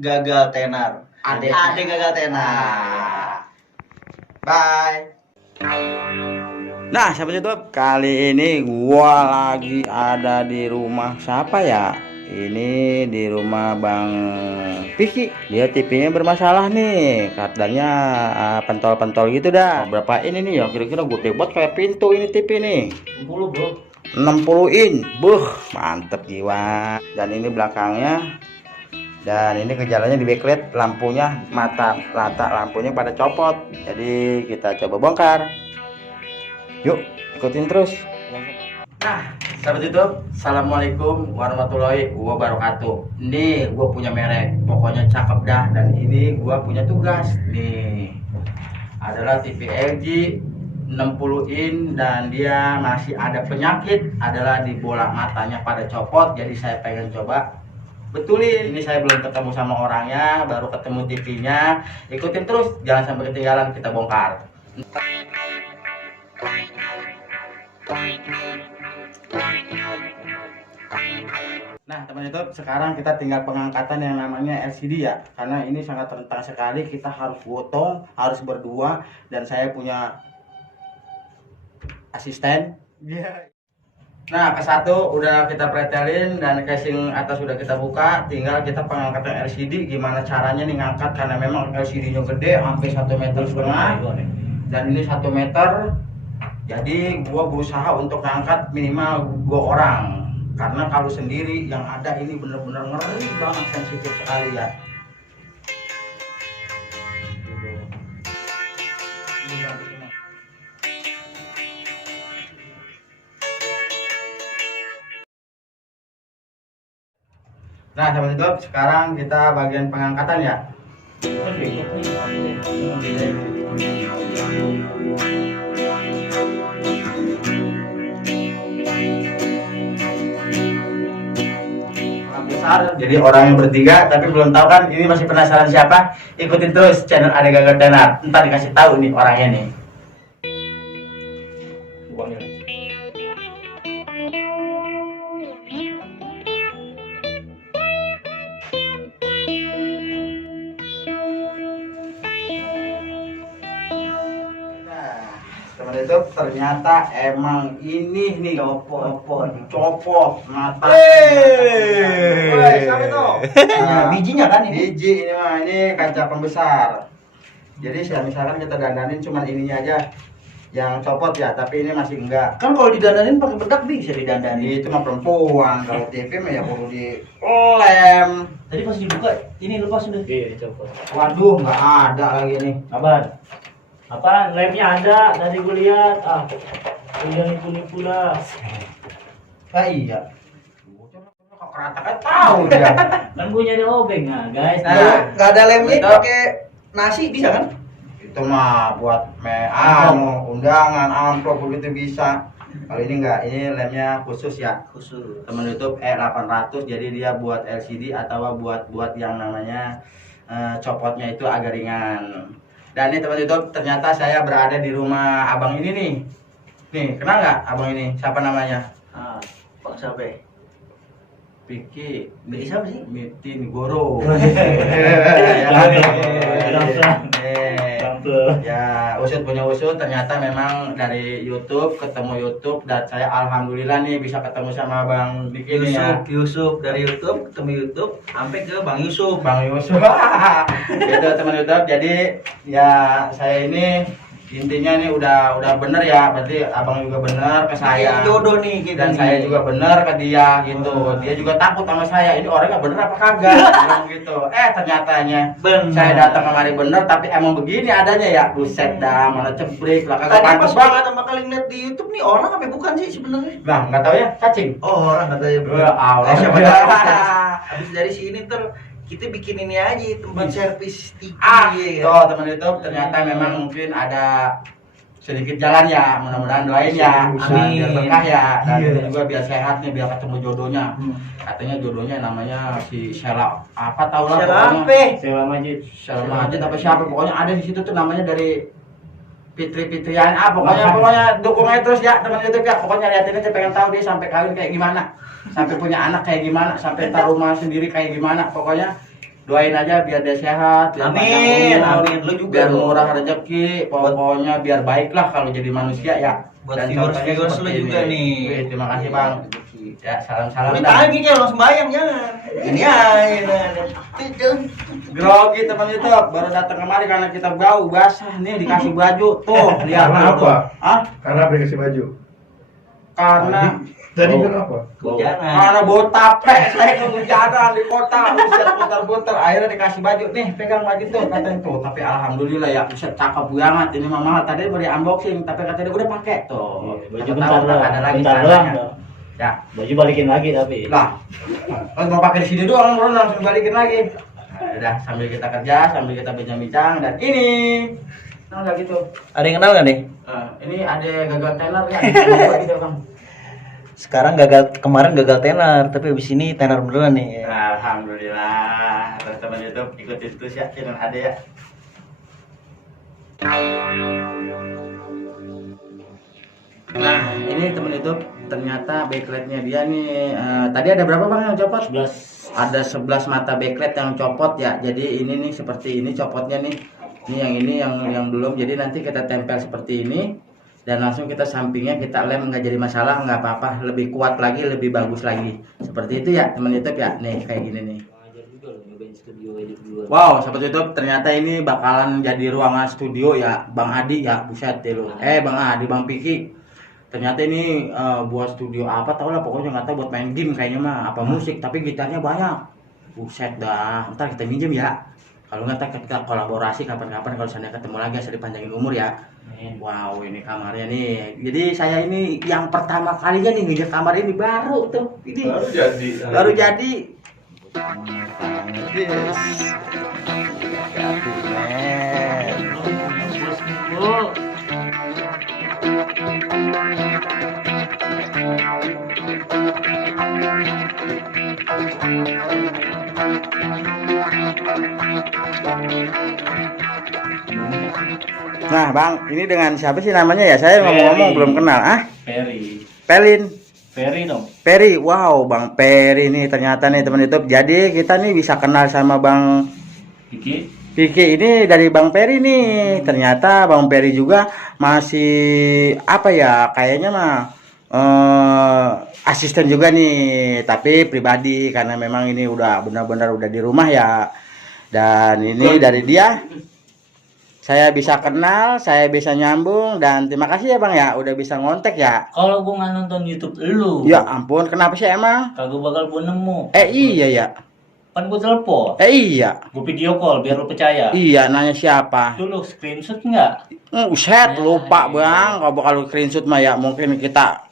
gagal tenar. Adek gagal tenar. Bye. Nah, sahabat YouTube, kali ini gua lagi ada di rumah siapa ya? Ini di rumah Bang Piki. Dia TV-nya bermasalah nih. Katanya pentol-pentol gitu dah. Berapa ini nih ya? Kira-kira gede banget kayak pintu ini TV nih. 60 bro. 60 in. Buh, mantep jiwa. Dan ini belakangnya. Dan ini gejalanya di backlight, lampunya mata lampunya pada copot. Jadi kita coba bongkar. Yuk, ikutin terus. Nah, sahabat YouTube, assalamualaikum warahmatullahi wabarakatuh. Nih, gue punya merek, pokoknya cakep dah. Dan ini gue punya tugas. Nih, adalah TV LG 60 in dan dia masih ada penyakit, adalah di bola matanya pada copot. Jadi saya pengen coba betulin. Ini saya belum ketemu sama orangnya, baru ketemu TV-nya. Ikutin terus, jangan sampai ketinggalan, kita bongkar. Nah teman YouTube, sekarang kita tinggal pengangkatan yang namanya LCD ya. Karena ini sangat rentan sekali, kita harus gotong, harus berdua. Dan saya punya asisten. Nah, ke satu udah kita pretelin dan casing atas sudah kita buka. Tinggal kita pengangkatan LCD. Gimana caranya nih ngangkat, karena memang LCD-nya gede, sampai 1,5 meter. Dan ini 1 meter. Jadi gua berusaha untuk ngangkat minimal 2 orang. Karena kalau sendiri yang ada ini bener-bener ngeri banget, sensitif sekali ya. Nah, sahabat YouTube, sekarang kita bagian pengangkatan ya. Besar, jadi orang yang bertiga, tapi belum tahu kan ini masih penasaran siapa. Ikutin terus channel Adek Gagal Tenar. Ntar dikasih tahu nih orangnya nih. Teman itu ternyata emang ini nih copot mata. Siapa itu? Nah, Bijinya kan ini? biji ini mah, ini kaca pembesar. Jadi misalkan kita dandanin cuman ininya aja yang copot ya, tapi ini masih enggak. Kan kalau didandanin pakai bedak bisa didandanin. Itu mah perempuan, kalau TV mah ya perlu dilem. Tadi pas dibuka ini lepas udah. Iya, copot. Waduh, nggak ada lagi nih. Kabar? Apaan? Lemnya ada, tadi gue lihat. Udah nipu-nipu dah. Ah iya. Kok keratakan tahu dia. Kan gue nyari obeng, nah guys. Nah, Nggak ada lemnya betul. pakai nasi bisa kan? Itu mah buat undangan, amplop begitu bisa. Kalau ini enggak, ini lemnya khusus ya. Khusus. Teman YouTube E800, jadi dia buat LCD atau buat yang namanya copotnya itu agak ringan. Dan ini teman YouTube, ternyata saya berada di rumah abang ini nih. Nih, kenal nggak abang ini? Siapa namanya? Pak siapa? Piki. Piki siapa sih? Mitin Goro. Ya, usut punya usut, ternyata memang dari YouTube, ketemu YouTube, dan saya alhamdulillah nih bisa ketemu sama Bang Diki nih ya. Yusuf dari YouTube ketemu YouTube sampai ke Bang Yusuf. Bang Yusuf. Gitu teman YouTube. Jadi ya saya ini intinya nih udah bener ya, berarti abang juga bener ke saya. Jodoh nih kita Dan nih. saya juga bener ke dia gitu. Dia juga takut sama saya, ini orangnya bener apa kagak. Bilang gitu. Ternyatanya Bener. saya datang kemari bener, tapi emang begini adanya ya. Buset dah, mana cebrik lah, kagak Tadi pantas pas banget. pertama kali ngeliat di YouTube nih orang apa bukan sih sebenarnya? Nah, nggak tahu ya, cacing. Oh, orang katanya Ya Allah. siapa tahu habis dari sini kita bikin ini aja tempat servis TV ya. Tuh teman YouTube, ternyata memang mungkin ada sedikit jalan ya, mudah-mudahan doain ya. Amin. Biar berkah ya, dan Iya. juga biar sehat nih, biar ketemu jodohnya. Katanya jodohnya namanya si Sheila apa tau lah pokoknya. Sewa Majid. Sheila Majid apa siapa, pokoknya ada di situ tuh namanya dari Fitri-Fitrian pokoknya dukung aja terus ya teman YouTube ya. Pokoknya liatin aja, pengen tahu dia sampai kawin kayak gimana, sampai punya anak kayak gimana, sampai ntar rumah sendiri kayak gimana. Pokoknya Doain aja biar dia sehat, biar Amin, panjang umur, amin. Lu juga biar dong. murah rezeki, pokoknya biar baiklah kalau jadi manusia ya. Buat Dan viewers-viewers contohnya lu seperti juga ini. nih. Wih, terima kasih Bang. Ya, salam-salam. Minta lagi kayak langsung bayang jangan. Ini aja. Grogi teman YouTube baru datang kemari karena kita bau basah nih dikasih baju tuh lihat Karena tuh. apa? Ah? Karena apa dikasih baju? Karena Tadi kenapa? Kehujanan. karena bau tape saya kehujanan di kota buset putar-putar akhirnya dikasih baju nih pegang baju tuh katanya tuh tapi alhamdulillah ya buset cakep banget ini mah mahal tadi baru di unboxing tapi katanya udah pakai tuh. Baju Siapa bentar tahu doang, ada lagi bentar caranya. doang. Ya Baju balikin lagi tapi. lah kalau mau pakai di sini doang bro langsung balikin lagi. Nah, udah sambil kita kerja sambil kita bincang-bincang dan ini nah nggak gitu. Ada yang kenal nggak nih? Ini ada gagal tenar ya coba gitu bang. Sekarang kemarin gagal tenar, tapi abis ini tenar beneran nih. Alhamdulillah teman-teman YouTube ikutin terus ya channel ada ya. Nah ini teman YouTube ternyata backlightnya dia nih tadi ada berapa bang yang copot? 11. Ada 11 mata backlight yang copot ya. Jadi ini nih seperti ini copotnya nih. Ini yang belum. Jadi nanti kita tempel seperti ini dan langsung kita sampingnya kita lem nggak jadi masalah nggak apa-apa. Lebih kuat lagi, lebih bagus lagi. Seperti itu ya teman YouTube ya. Nih kayak gini nih. Wow, sahabat YouTube ternyata ini bakalan jadi ruangan studio ya, Bang Adi ya, buset deh lu. Bang Adi, Bang Piki. Ternyata ini buat studio apa tau lah pokoknya nggak tahu buat main game kayaknya mah apa musik tapi gitarnya banyak. Buset dah, ntar kita minjem ya. Kalau nggak kita kolaborasi kapan-kapan kalau seandainya ketemu lagi asal dipanjangin umur ya. Wow, ini kamarnya nih. Jadi saya ini yang pertama kalinya nih ngejar kamar ini baru tuh. Ini Baru jadi. baru jadi. Nah bang, ini dengan siapa sih namanya ya? Saya ngomong-ngomong belum kenal. Ah? Ferry. Pelin. Ferry dong. Peri, wow, Bang Peri nih ternyata nih teman YouTube. Jadi kita nih bisa kenal sama Bang Iki. Kiki ini dari Bang Peri nih. Ternyata Bang Peri juga masih apa ya? Kayaknya mah asisten juga nih, tapi pribadi karena memang ini udah benar-benar udah di rumah ya. Dan ini dari dia saya bisa kenal, saya bisa nyambung dan terima kasih ya Bang ya udah bisa ngontek ya. Kalau gua nggak nonton YouTube lu, Ya ampun, kenapa sih emang? kagak bakal gua nemu. Iya ya. Kan gua telepon, Iya. gua video call biar lu percaya. Iya, nanya siapa? Itu lu screenshot nggak? Set, lupa Bang. Kalau bakal screenshot mah ya mungkin kita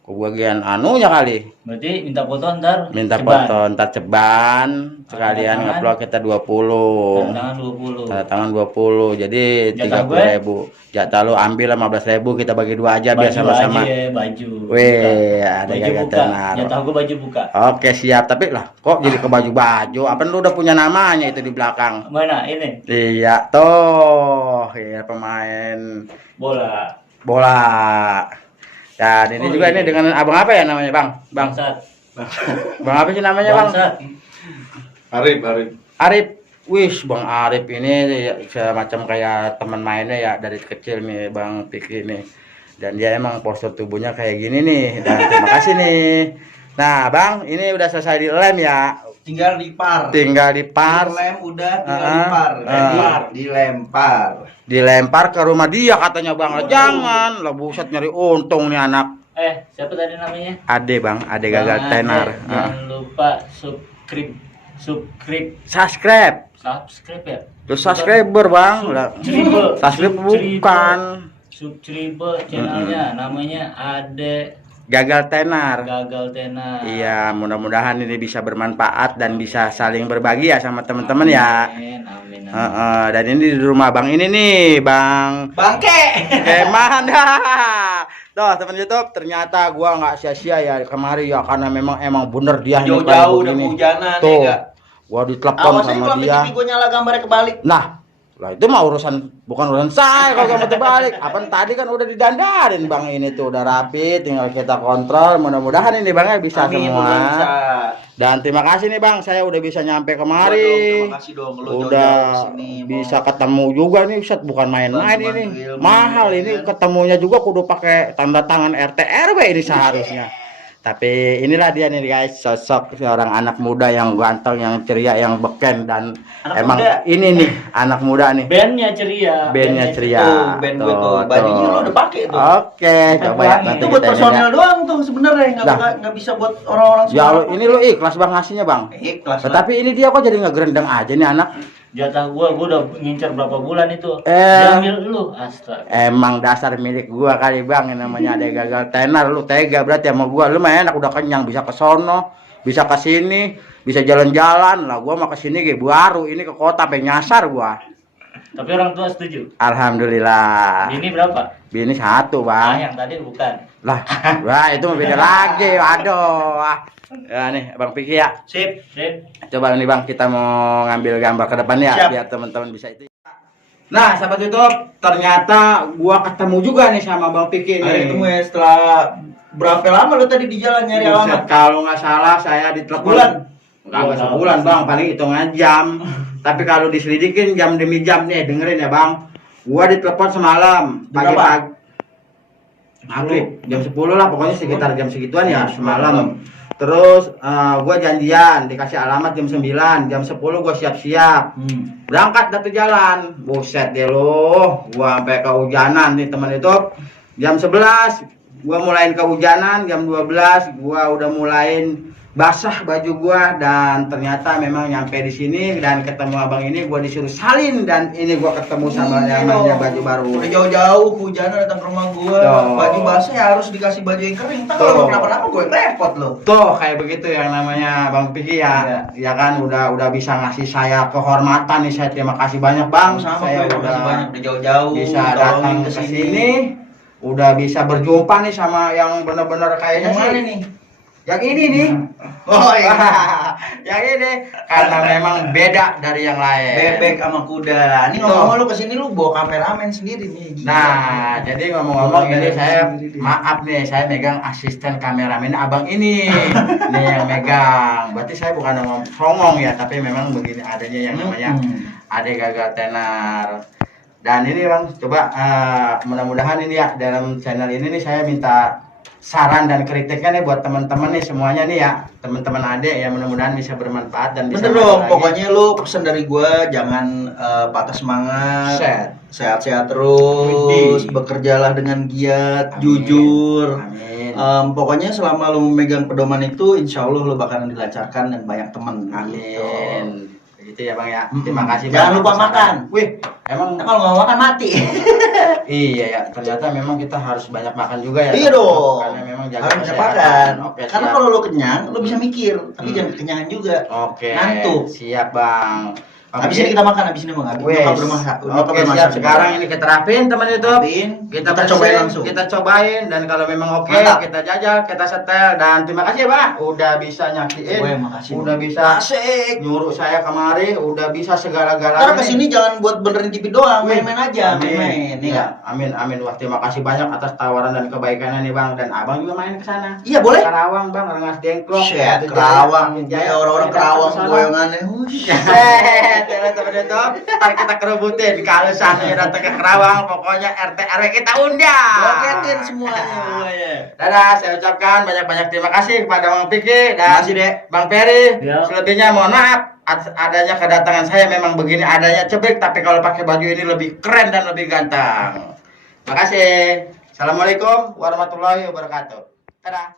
ke bagian anunya kali. Berarti minta foto ntar. Minta ceban. foto ntar ceban sekalian Tanda tangan. ngupload kita 20. Tangan 20. Tanda tangan 20. Jadi Jatah 30.000. Jatah lu ambil 15.000 kita bagi dua aja biar Baju sama-sama. aja, baju. Weh, ada Baju gagal buka. tenar. Jatah gua baju buka. Oke, siap. Tapi lah, kok jadi ke baju-baju? Apa lu udah punya namanya itu di belakang? Mana ini? Iya, tuh. Iya, pemain Bola. bola. Dan ini Oh, juga iya. ini dengan abang apa ya namanya Bang? Bang, Bangsat. Bang apa sih namanya Bang? Bangsat. Arif. Arif. Wis, Bang Arif ini ya, semacam kayak teman mainnya ya dari kecil nih Bang Piki nih. Dan dia emang postur tubuhnya kayak gini nih. Dan terima kasih nih. Nah, Bang, ini udah selesai dilem ya. Tinggal dipar. Tinggal dipar, Lem udah tinggal Ah, dipar. ah. Dilempar. dilempar ke rumah dia katanya Bang. Lah, jangan, lah buset nyari untung nih anak. Siapa tadi namanya? Ade Bang, Ade gagal Bang Ade, tenar. Jangan lupa subscribe Subscribe. ya. Terus subscriber Bang. Lah, subscribe bukan. Subscribe channelnya namanya Ade Gagal tenar. Gagal Tenar. Iya, mudah-mudahan ini bisa bermanfaat dan bisa saling berbagi ya sama teman-teman ya. Amin, amin, amin. Dan ini di rumah Bang ini nih, Bang Bangke. Kemana? Tuh, teman YouTube, ternyata gua nggak sia-sia ya kemari ya karena emang bener dia nih Jauh-jauh udah begini. kehujanan ya Tuh, enggak? gua ditelepon Awas aja sama kalau dia. begini gue nyala gambarnya kebalik. Nah, Lah itu mah bukan urusan saya kalau kamu terbalik. Apaan tadi kan udah didandarin Bang, ini tuh udah rapi, tinggal kita kontrol. Mudah-mudahan ini Bang ya bisa Amin, semua. mudah bisa. Dan terima kasih nih Bang, saya udah bisa nyampe Terima kemari. kasih dong lu Udah jauh-jauh kesini, bisa mau ketemu juga nih, Ustaz, bukan main-main bantu-bantu ini. ilmu, Mahal ya ini kan? ketemunya juga kudu pakai tanda tangan RT RW ini seharusnya. Tapi inilah dia nih guys, sosok seorang anak muda yang ganteng, yang ceria, yang beken dan Anak emang muda. ini nih anak muda nih. Bandnya ceria. Bandnya ceria. Tuh, band gue tuh, bajunya lu udah pakai tuh. Oke, coba ya nanti Itu buat kita personel lihat. doang tuh sebenarnya, Lah. nggak bisa buat orang-orang Ya semua. ini lu ikhlas Bang ngasihnya Bang. Ikhlas lah. Tetapi ini dia kok jadi ngegerendeng aja nih anak. Jatah gua udah ngincar berapa bulan itu. Eh. Diambil lu, astaga. Emang dasar milik gua kali Bang, yang namanya ada gagal tenar. Lu tega berarti sama gua. Lu mah enak udah kenyang, bisa ke sono, bisa ke sini, bisa jalan-jalan. Lah gua mah ke sini ge baru, ini ke kota pengen nyasar gua. Tapi orang tua setuju. Alhamdulillah. Ini berapa? Bini satu Ah, Bang. yang tadi bukan. Lah, wah itu mah beda lagi. Aduh. Ya nih Bang Piki ya. Sip. Sip. Coba nih Bang, kita mau ngambil gambar ke depan ya, Siap. biar teman-teman bisa itu. Nah, sahabat YouTube, ternyata gua ketemu juga nih sama Bang Piki Akhirnya nih. ketemu ya setelah berapa lama lu tadi di jalan nyari Buset, alamat? kalau nggak salah saya ditelepon Sebulan? nggak sebulan Bang, paling hitungan jam. Tapi kalau diselidikin jam demi jam nih, dengerin ya Bang. Gua ditelepon semalam Jam berapa? pagi-pagi. Maghrib, jam 10 lah pokoknya sekitar jam segituan ya semalam. Terus gua janjian dikasih alamat jam 9, jam 10 gua siap-siap. Berangkat dari jalan. Buset deh lo, gua sampai kehujanan nih teman itu. Jam 11 gua mulain kehujanan, jam 12 gua udah mulain basah baju gua, dan ternyata memang nyampe di sini dan ketemu abang ini, gua disuruh salin dan ini gua ketemu sama yang namanya baju baru. Udah jauh-jauh hujan datang ke rumah gua. Tuh. Baju basah ya harus dikasih baju yang kering. Ntar Tuh. kalau kenapa-napa gue yang repot lo. Tuh kayak begitu yang namanya Bang Piki ya. Ya kan udah bisa ngasih saya kehormatan nih, saya terima kasih banyak Bang. Sama Saya gue udah masih banyak udah jauh-jauh bisa tolongin datang ke sini, udah bisa berjumpa nih sama yang benar-benar kayaknya Yang mana sih. nih? Yang ini nih. Oh iya. Yang ini karena memang beda dari yang lain. Bebek sama kuda. Ini ngomong lu kesini lu bawa kameramen sendiri nih. Gila. Nah, jadi ngomong-ngomong ini saya maaf nih, saya megang asisten kameramen abang ini. Nih yang megang. Berarti saya bukan ngomong songong ya, tapi memang begini adanya yang namanya ada gagal tenar. Dan ini Bang, coba mudah-mudahan ini ya dalam channel ini nih saya minta saran dan kritiknya nih buat teman-teman nih semuanya nih ya, teman-teman adek ya, mudah-mudahan bisa bermanfaat dan bisa Bener maju dong, lagi. pokoknya lu pesan dari gua jangan patah semangat, sehat-sehat terus, Widih. bekerjalah dengan giat, Amin. jujur. Amin. Pokoknya selama lu memegang pedoman itu, insya Allah lu bakalan dilancarkan dan banyak temen. Amin. Gitu. Begitu ya Bang ya. Terima kasih Jangan banyak lupa atas makan. saran. Wih, emang Nah, kalau nggak makan mati. iya ya, ternyata memang kita harus banyak makan juga ya. Iya dong. Karena memang jaga Harus banyak kesehatan. makan. Oke, Karena siap. kalau lu kenyang, lu bisa mikir, tapi jangan kekenyangan juga. Oke. Ngantuk. Siap Bang. Habis ini kita makan, habis ini mau nggak? Wes. Nyokap bermasak. Oke, siap. Sekarang ini kita rapin teman YouTube. Rapin. Kita bersihin, cobain langsung. Kita cobain dan kalau memang oke Mantap. kita jajal, kita setel, dan terima kasih ya Bang udah bisa nyaksiin. Gue yang makasih. Udah bisa Asik. nyuruh saya kemari, udah bisa segala-galanya. Ntar nih. kesini jangan buat benerin TV doang, main-main aja, Amin. main-main. Iya, amin amin. Wah, terima kasih banyak atas tawaran dan kebaikannya nih Bang, dan Abang juga main ke sana. Iya boleh. Karawang Bang, Rengas Dengklok. Shit, Batu Jaya, Kerawang, Batu Jaya. ya orang-orang Kita Kerawang kesana. goyongannya. Set, teman-teman itu, ntar kita kerebutin. Kalau sana datang ke Kerawang, pokoknya RT RW kita undang. Roketin semuanya pokoknya. Dadah, saya ucapkan banyak-banyak terima kasih kepada Bang Piki dan Makasih, Dek. Bang Peri. Ya. Selebihnya mohon maaf atas adanya kedatangan saya, memang begini adanya cebek, tapi kalau pakai baju ini lebih keren dan lebih ganteng. Makasih. Assalamualaikum warahmatullahi wabarakatuh. Dadah.